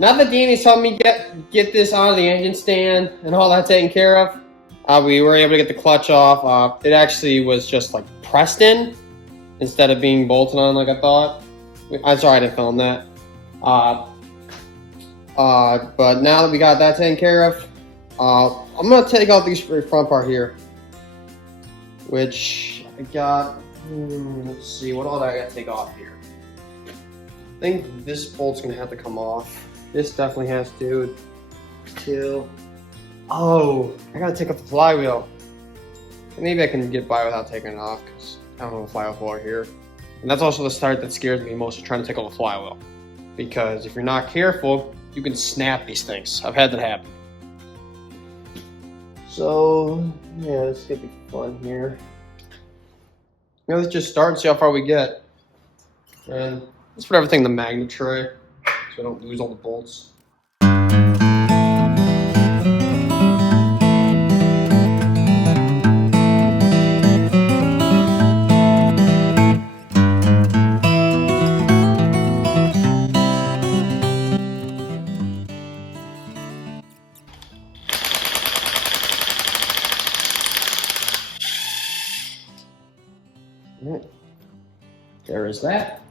Now that Danny's helped me get this out of the engine stand and all that taken care of, we were able to get the clutch off. It actually was just like pressed in instead of being bolted on like I thought. I'm sorry I didn't film that. But now that we got that taken care of, I'm gonna take out this front part here, which I got. Let's see, what all I gotta take off here? I think this bolt's gonna have to come off. This definitely has to. Oh, I gotta take off the flywheel. Maybe I can get by without taking it off because I don't have a flywheel puller here. And that's also the start that scares me most, is trying to take off a flywheel. Because if you're not careful, you can snap these things. I've had that happen. So, yeah, this is gonna be fun here. Now let's just start and see how far we get. And let's put everything in the magnet tray so I don't lose all the bolts. There is that.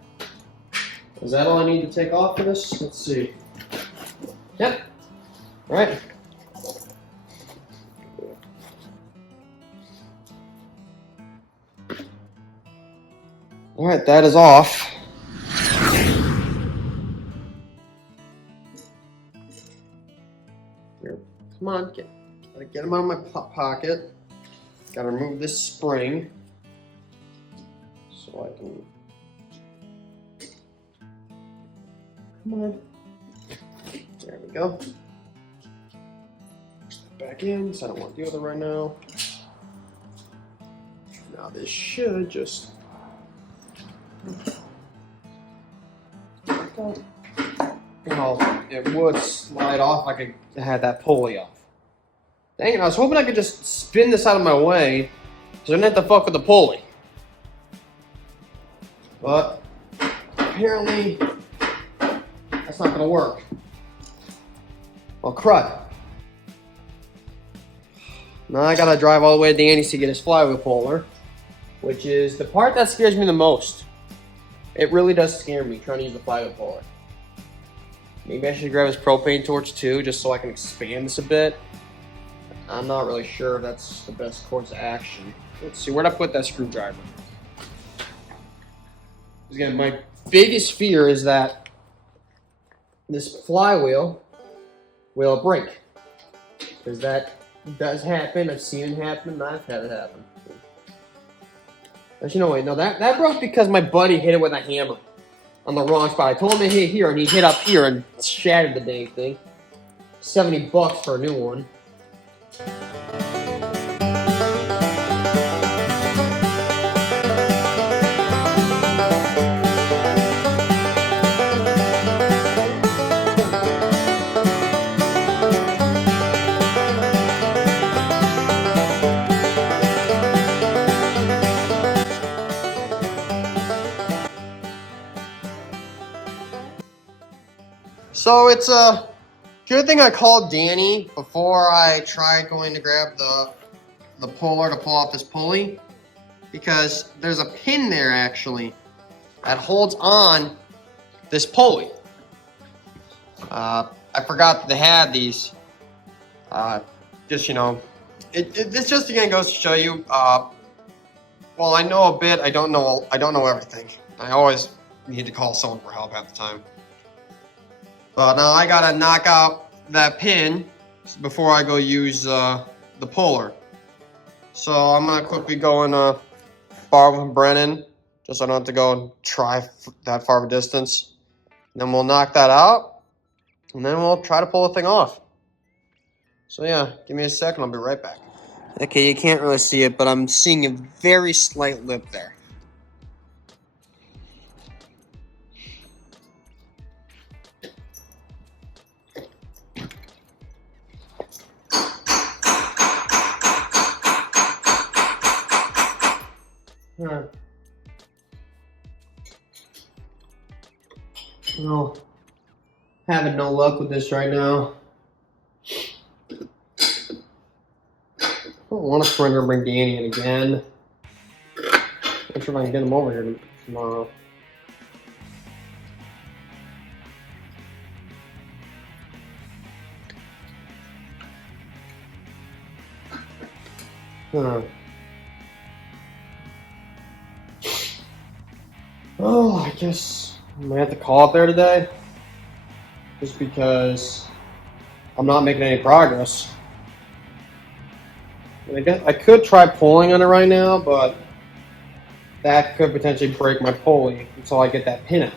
Is that all I need to take off for this? Let's see. Yep. All right. All right, that is off. Here, come on, gotta get them out of my pocket. Gotta remove this spring so I can. Come on. There we go. Push that back in, because I don't want the other right now. Now this should just. It would slide off. I could have that pulley off. Dang it, I was hoping I could just spin this out of my way so I didn't have to fuck with the pulley. But apparently that's not gonna work. Well, crud. Now I gotta drive all the way to Danny's to get his flywheel puller, which is the part that scares me the most. It really does scare me trying to use the flywheel puller. Maybe I should grab his propane torch too, just so I can expand this a bit. I'm not really sure if that's the best course of action. Let's see, where'd I put that screwdriver? Again, my biggest fear is that this flywheel will break. Because that does happen. I've seen it happen, and I've had it happen. Actually, no, wait, no, that broke because my buddy hit it with a hammer on the wrong spot. I told him to hit here, and he hit up here and shattered the dang thing. $70 for a new one. So it's a good thing I called Danny before I tried going to grab the puller to pull out this pulley, because there's a pin there actually that holds on this pulley. I forgot that they had these. Just, you know, this just again goes to show you. Well, I know a bit. I don't know everything. I always need to call someone for help half the time. But now I gotta knock out that pin before I go use the puller. So I'm gonna quickly go and borrow from Brennan, just so I don't have to go and try that far of a distance. And then we'll knock that out, and then we'll try to pull the thing off. So yeah, give me a second, I'll be right back. Okay, you can't really see it, but I'm seeing a very slight lip there. Well, Having no luck with this right now. I don't want to surrender and bring Danny in again. Not sure if I can get him over here tomorrow. Oh, I guess I might have to call it there today. Just because I'm not making any progress. I guess I could try pulling on it right now, but that could potentially break my pulley until I get that pin out.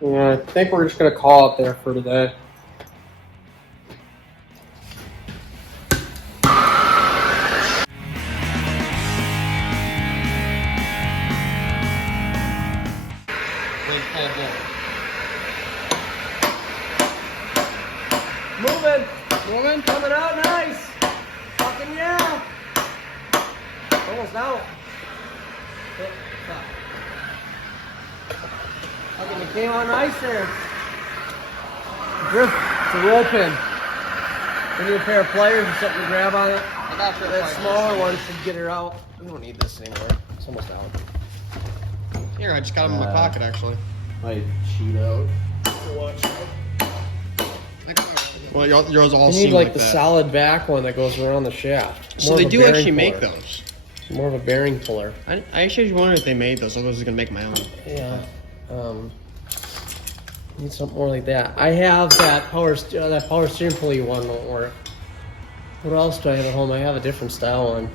Yeah, I think we're just going to call it there for today. Moving, coming out nice. Fucking yeah. Almost out. Fucking it came on nice there. Drift, it's a roll pin. We need a pair of pliers or something to grab on it. I got that smaller one should get her out. We don't need this anymore. It's almost out. Here, I just got them in my pocket actually. Might cheat out. Watch out. Well, yours all you need like the solid back one that goes around the shaft. So they do actually make those. More of a bearing puller. I actually wondered if they made those. Otherwise, I was gonna make my own. Yeah. Need something more like that. I have that power steering pulley one won't work. What else do I have at home? I have a different style one.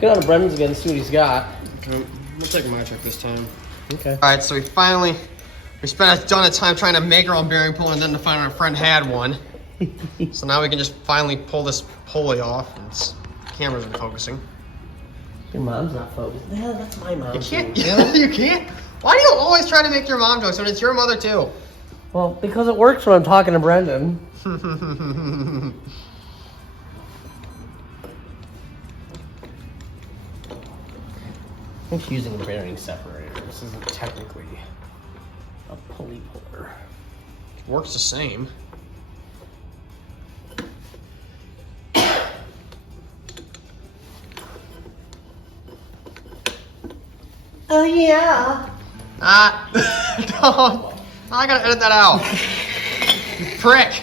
Get out of Brendan's again and see what he's got. Okay. We'll take my check this time. Okay. All right, so we spent a ton of time trying to make our own bearing puller, and then to find our friend had one. So now we can just finally pull this pulley off. And the camera's not focusing. Your mom's not focused. Yeah, that's my mom. You can't. You can't. Why do you always try to make your mom jokes when it's your mother too? Well, because it works when I'm talking to Brendan. I think she's using a bearing separator. This isn't technically a pulley puller. It works the same. Oh yeah. Don't. I gotta edit that out. You prick.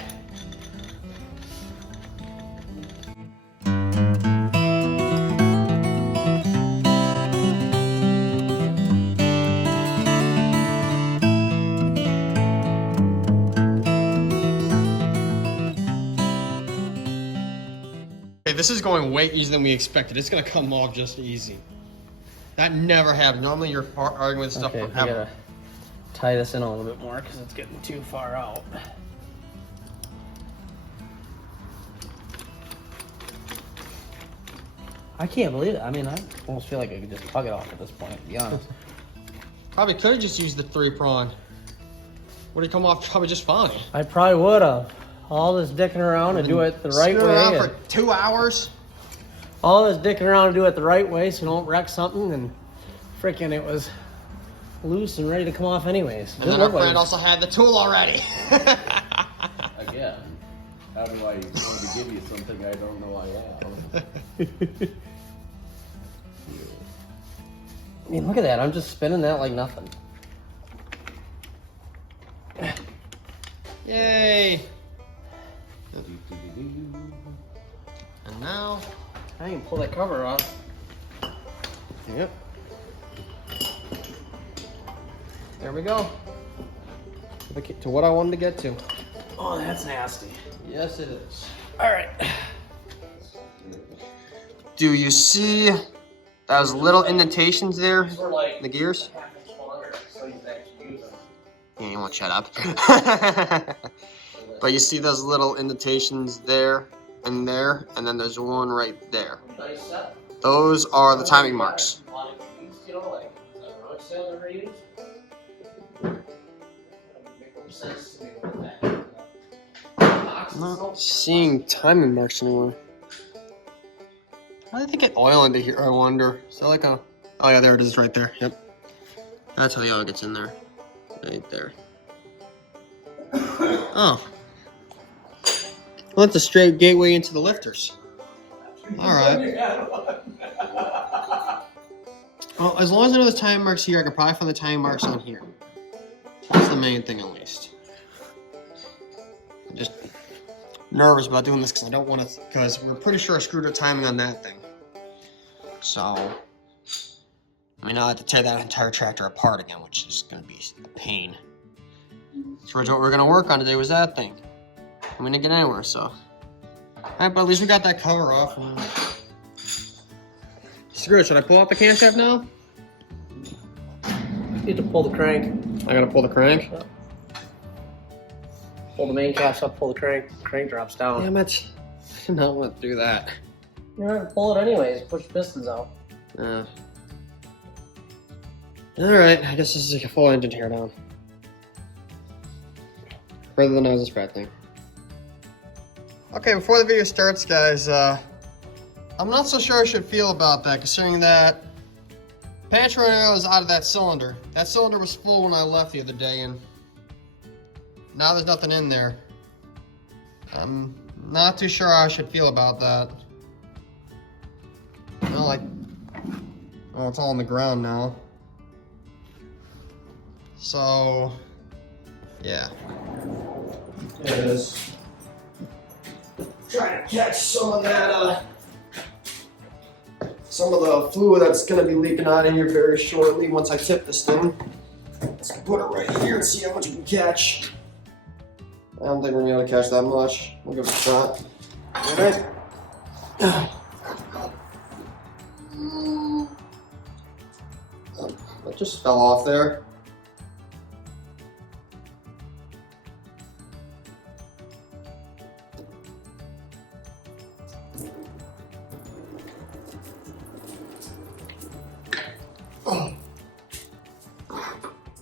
Okay, this is going way easier than we expected. It's gonna come off just easy. That never happened. Normally you're arguing with stuff Okay, I forever. gotta tie this in a little bit more because it's getting too far out. I can't believe it. I mean, I almost feel like I could just tug it off at this point, to be honest. Probably could have just used the 3-prong. Would it come off probably just fine? I probably would have. All this dicking around and do it the right Screw around way. for 2 hours. All this dicking around and do it the right way so you don't wreck something, and freaking it was loose and ready to come off anyways. And then our friend also had the tool already. Again, how do I going to give you something I don't know I have? I mean, look at that. I'm just spinning that like nothing. Yay. And now, I can pull that cover off. yep. There we go. To what I wanted to get to. Oh, that's nasty. Yes, it is. All right. Do you see those little indentations there in We're like the gears? half inch longer, so you can actually use them. Yeah, you won't shut up. But you see those little indentations there, and then there's one right there. Nice set. Those are the timing marks. You know, like road sale ratings. Make more sense to me with that. I'm not seeing timing marks anymore. How did they get oil into here, I wonder? Is that like a... Oh yeah, there it is right there. Yep. That's how the oil gets in there. Right there. Oh. Well, that's a straight gateway into the lifters. Alright. Well, as long as I know the time marks here, I can probably find the time marks on here. That's the main thing, at least. I'm just nervous about doing this because I don't want to... Because we're pretty sure I screwed up timing on that thing. So... I mean, I'll have to tear that entire tractor apart again, which is going to be a pain. So what we're going to work on today was that thing. I'm going to get anywhere, so. Alright, but at least we got that cover off. Screw it, should I pull out the camshaft now? You need to pull the crank. I gotta pull the crank? Pull the main caps up, pull the crank. The crank drops down. Damn it. I did not want to do that. You're gonna pull it anyways. Push the pistons out. Alright, I guess this is like a full engine teardown. Further than I was this bad thing. Okay, before the video starts, guys, I'm not so sure I should feel about that, considering that Pantry oil is out of that cylinder. That cylinder was full when I left the other day, and now there's nothing in there. I'm not too sure how I should feel about that. Well, like, oh, it's all on the ground now. So, yeah. There it is. Trying to catch some of that, some of the fluid that's gonna be leaking out of here very shortly once I tip this thing. Let's put it right here and see how much we can catch. I don't think we're gonna be able to catch that much. We'll give it a shot. Alright. That just fell off there.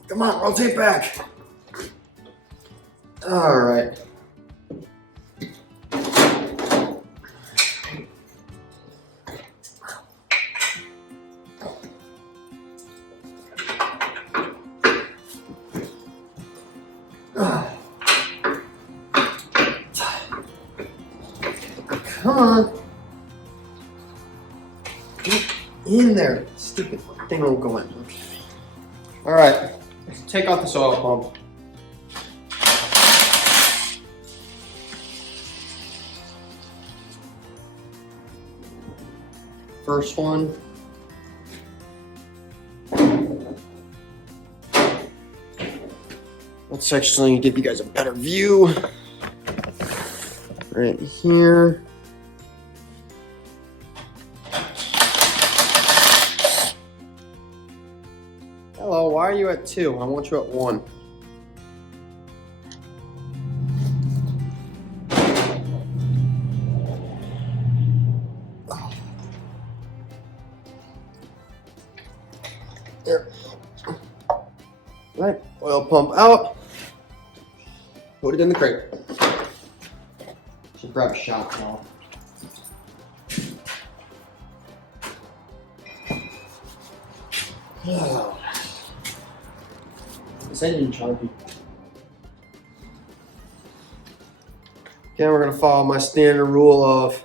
Come on, rotate back. All right. Come on. Get in there. Stupid thing won't go in. Okay. All right. Take out this oil pump. First one. Let's actually give you guys a better view. Right here. Hello, why are you at 2? I want you at 1. There. Right, oil pump out. Put it in the crate. Should grab a shot now. Oh. This engine chompy. Again, we're gonna follow my standard rule of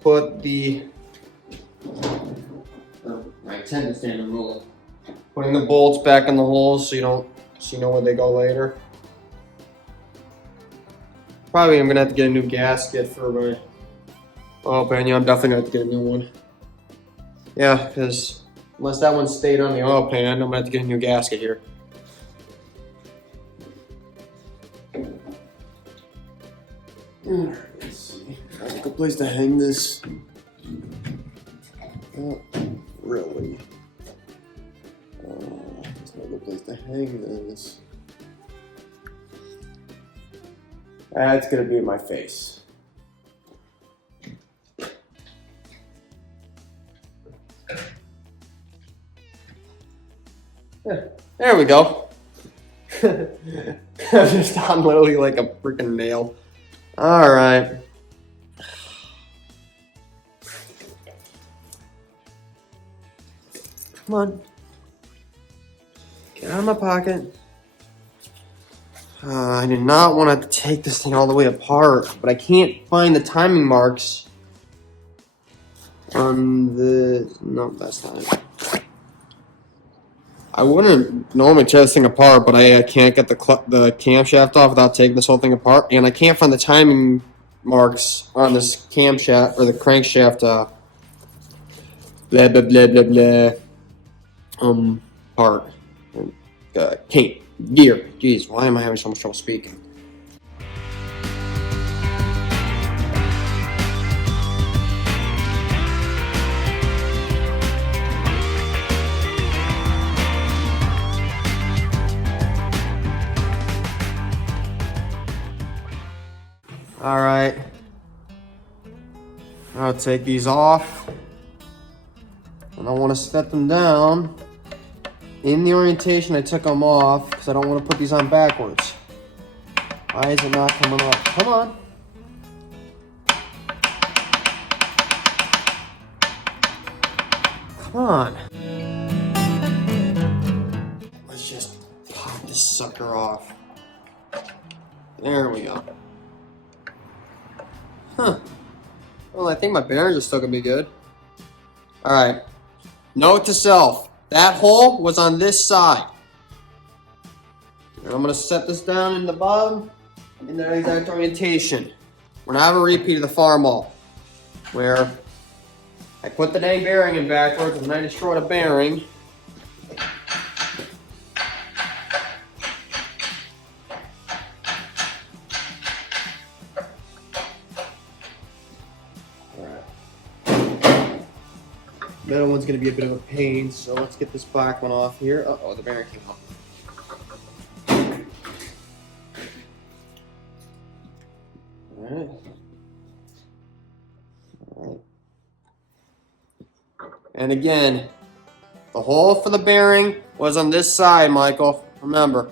put the, or my intended standard rule of putting the bolts back in the holes so you know where they go later. Probably I'm gonna have to get a new gasket for my oil pan. Yeah, I'm definitely gonna have to get a new one. Yeah, because unless that one stayed on the oil pan, I'm gonna have to get a new gasket here. Let's see. Find a good place to hang this. Not really. There's no good place to hang this. That's gonna be in my face. Yeah, there we go. Just on literally like a freaking nail. All right. Come on. Get out of my pocket. I did not want to take this thing all the way apart, but I can't find the timing marks on the... No, that's not it. I wouldn't normally tear this thing apart, but I can't get the camshaft off without taking this whole thing apart, and I can't find the timing marks on this camshaft or the crankshaft. Blah blah blah blah blah. Part. Paint. Gear. Jeez, why am I having so much trouble speaking? Alright. I'll take these off. And I want to set them down in the orientation I took them off because I don't want to put these on backwards. Why is it not coming up? Come on. Come on. Let's just pop this sucker off. There we go. Huh. Well, I think my bearings are still gonna be good. Alright. Note to self. That hole was on this side. And I'm gonna set this down in the bottom in that exact orientation. We're gonna have a repeat of the Farmall, where I put the dang bearing in backwards and I destroyed a bearing. Middle one's going to be a bit of a pain, so let's get this black one off here. Uh-oh, the bearing came off. Alright. Alright. And again, the hole for the bearing was on this side, Michael. Remember.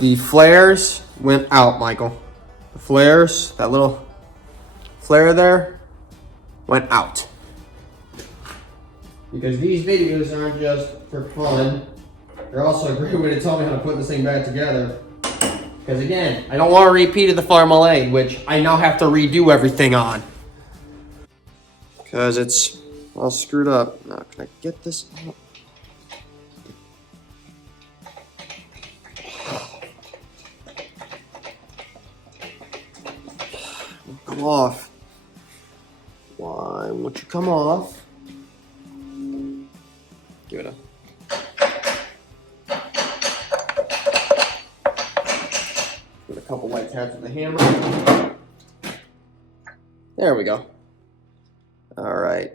The flares went out, Michael. The flares, that little flare there, went out. Because these videos aren't just for fun. They're also a great way to tell me how to put this thing back together. Because again, I don't want to repeat the Farmall A, which I now have to redo everything on. Because it's all screwed up. Now, can I get this out? Come off. Why won't you come off? Give it a... Give it a couple light taps with the hammer. There we go. Alright.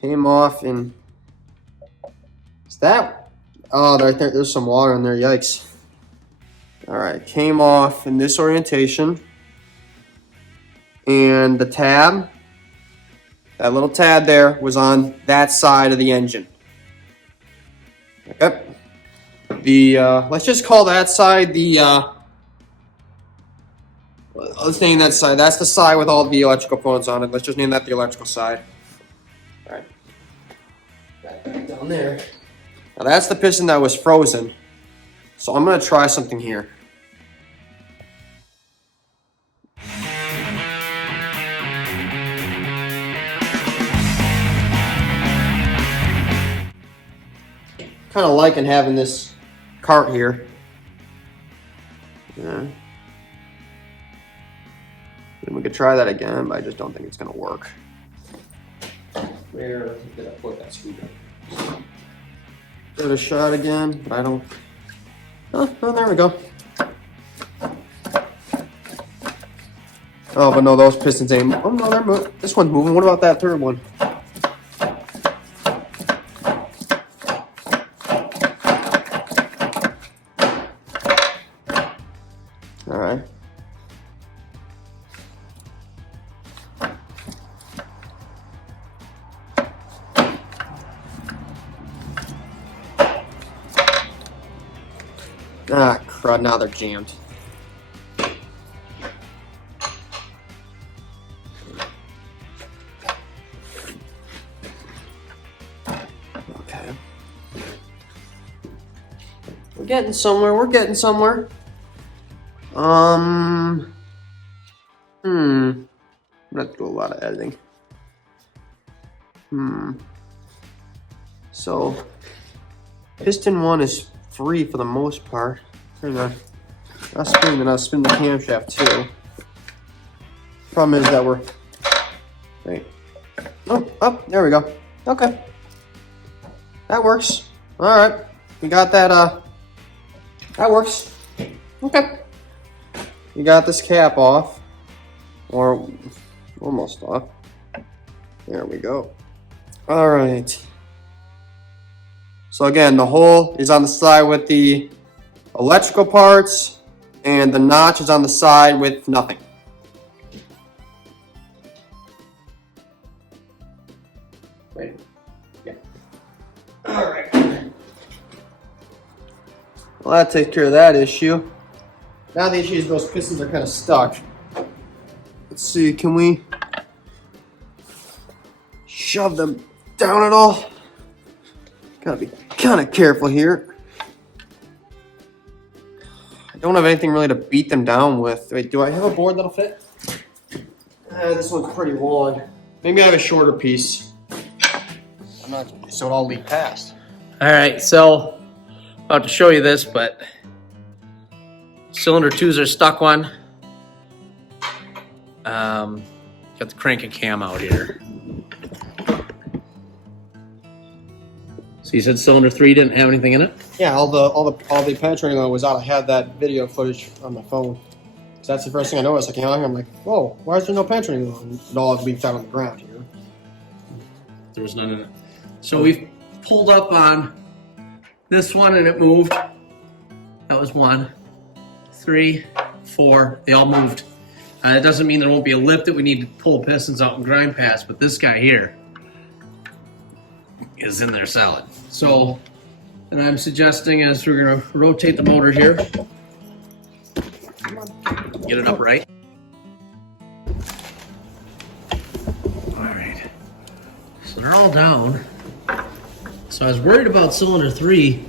Came off in... Is that... Oh, right there, there's some water in there. Yikes. Alright, came off in this orientation. And the tab, that little tab there, was on that side of the engine. Okay. The, let's just call that side the, let's name that side. That's the side with all the electrical components on it. Let's just name that the electrical side. Alright. Back down there. Now that's the piston that was frozen. So I'm going to try something here. Kind of liking having this cart here. Yeah. And we could try that again, but I just don't think it's going to work. Where did I put that screwdriver? Give it a shot again, but I don't... Oh, there we go. Oh, but no, those pistons ain't... Oh, no, they're moving. This one's moving. What about that third one? Ah, crud, now they're jammed. Okay. We're getting somewhere, we're getting somewhere. I'm gonna have to do a lot of editing. So, piston 1 is free for the most part. I'll spin the camshaft too. Problem is that we're, wait. Oh, there we go. Okay. That works. Alright. We got that, that works. Okay. We got this cap off. Or almost off. There we go. Alright. So again, the hole is on the side with the electrical parts, and the notch is on the side with nothing. Wait. Yeah. Alright. Well, that takes care of that issue. Now the issue is those pistons are kind of stuck. Let's see, can we shove them down at all? Gotta be kind of careful here. I don't have anything really to beat them down with. Wait, do I have a board that'll fit? This one's pretty long. Maybe I have a shorter piece. I'm not, so it all leak past. All right, so about to show you this, but cylinder 2s are stuck one. Got the crank and cam out here. So you said cylinder 3 didn't have anything in it? Yeah, all the penetrating oil was out. I had that video footage on my phone. So that's the first thing I noticed. I came out here, I'm like, whoa, why is there no penetrating oil? And it all leaked out on the ground here. There was none in it. So we've pulled up on this one and it moved. That was 1, 3, 4. They all moved. It doesn't mean there won't be a lip that we need to pull pistons out and grind past, but this guy here is in there solid. So, what I'm suggesting is we're gonna rotate the motor here. Get it upright. All right. So they're all down. So I was worried about cylinder 3.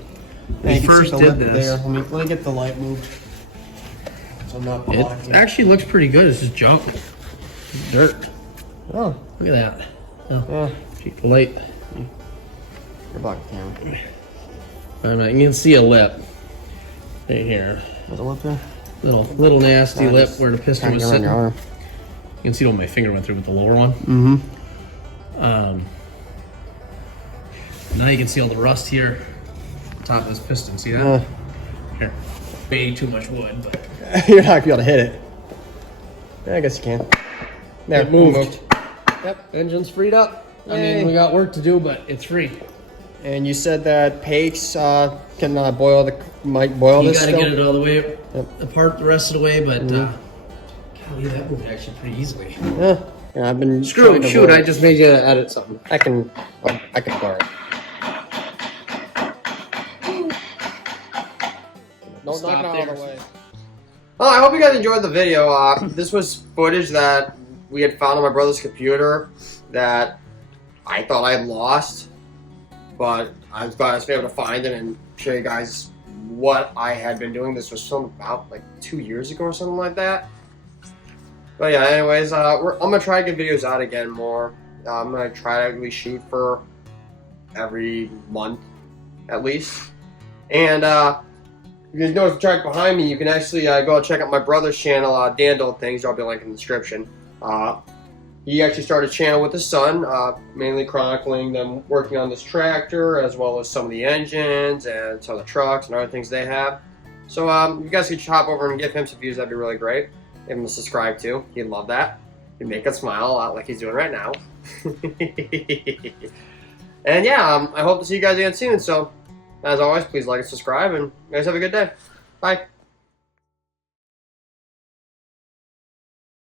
We first did this. Let me get the light moved. So I'm not blocking It actually looks pretty good. It's just junk. Dirt. Oh, Look at that. Oh, yeah. keep the light. You're blocking the camera. You can see a lip right here. There's a lip there? Little nasty lip where the piston was sitting. Your arm. You can see what my finger went through with the lower one. Mm-hmm. Now you can see all the rust here. Top of this piston. See that? Here. Way too much wood, but You're not gonna be able to hit it. Yeah, I guess you can. There, it moved. Yep, engine's freed up. I Yay. mean, we got work to do, but it's free. And you said that Pakes can boil might boil You this gotta still? get it all the way apart the rest of the way, but golly, that moved actually pretty easily. Yeah, I've been Screw trying it, to shoot, boil I just made you edit something. I can borrow it. Don't Stop knock it out of the there. way. Well, I hope you guys enjoyed the video. This was footage that we had found on my brother's computer that I thought I had lost, but I was glad I was able to find it and show you guys what I had been doing. This was from about like 2 years ago or something like that. But yeah, anyways, I'm gonna try to get videos out again more. I'm gonna try to at least shoot for every month, at least. And if you notice the track behind me, you can actually go and check out my brother's channel, Dandle Things. I'll be link in the description. He actually started a channel with his son, mainly chronicling them working on this tractor, as well as some of the engines and some of the trucks and other things they have. So you guys could hop over and give him some views. That'd be really great. Give him a subscribe too. He'd love that. He'd make us smile a lot like he's doing right now. And yeah, I hope to see you guys again soon. So as always, please like and subscribe, and you guys have a good day. Bye.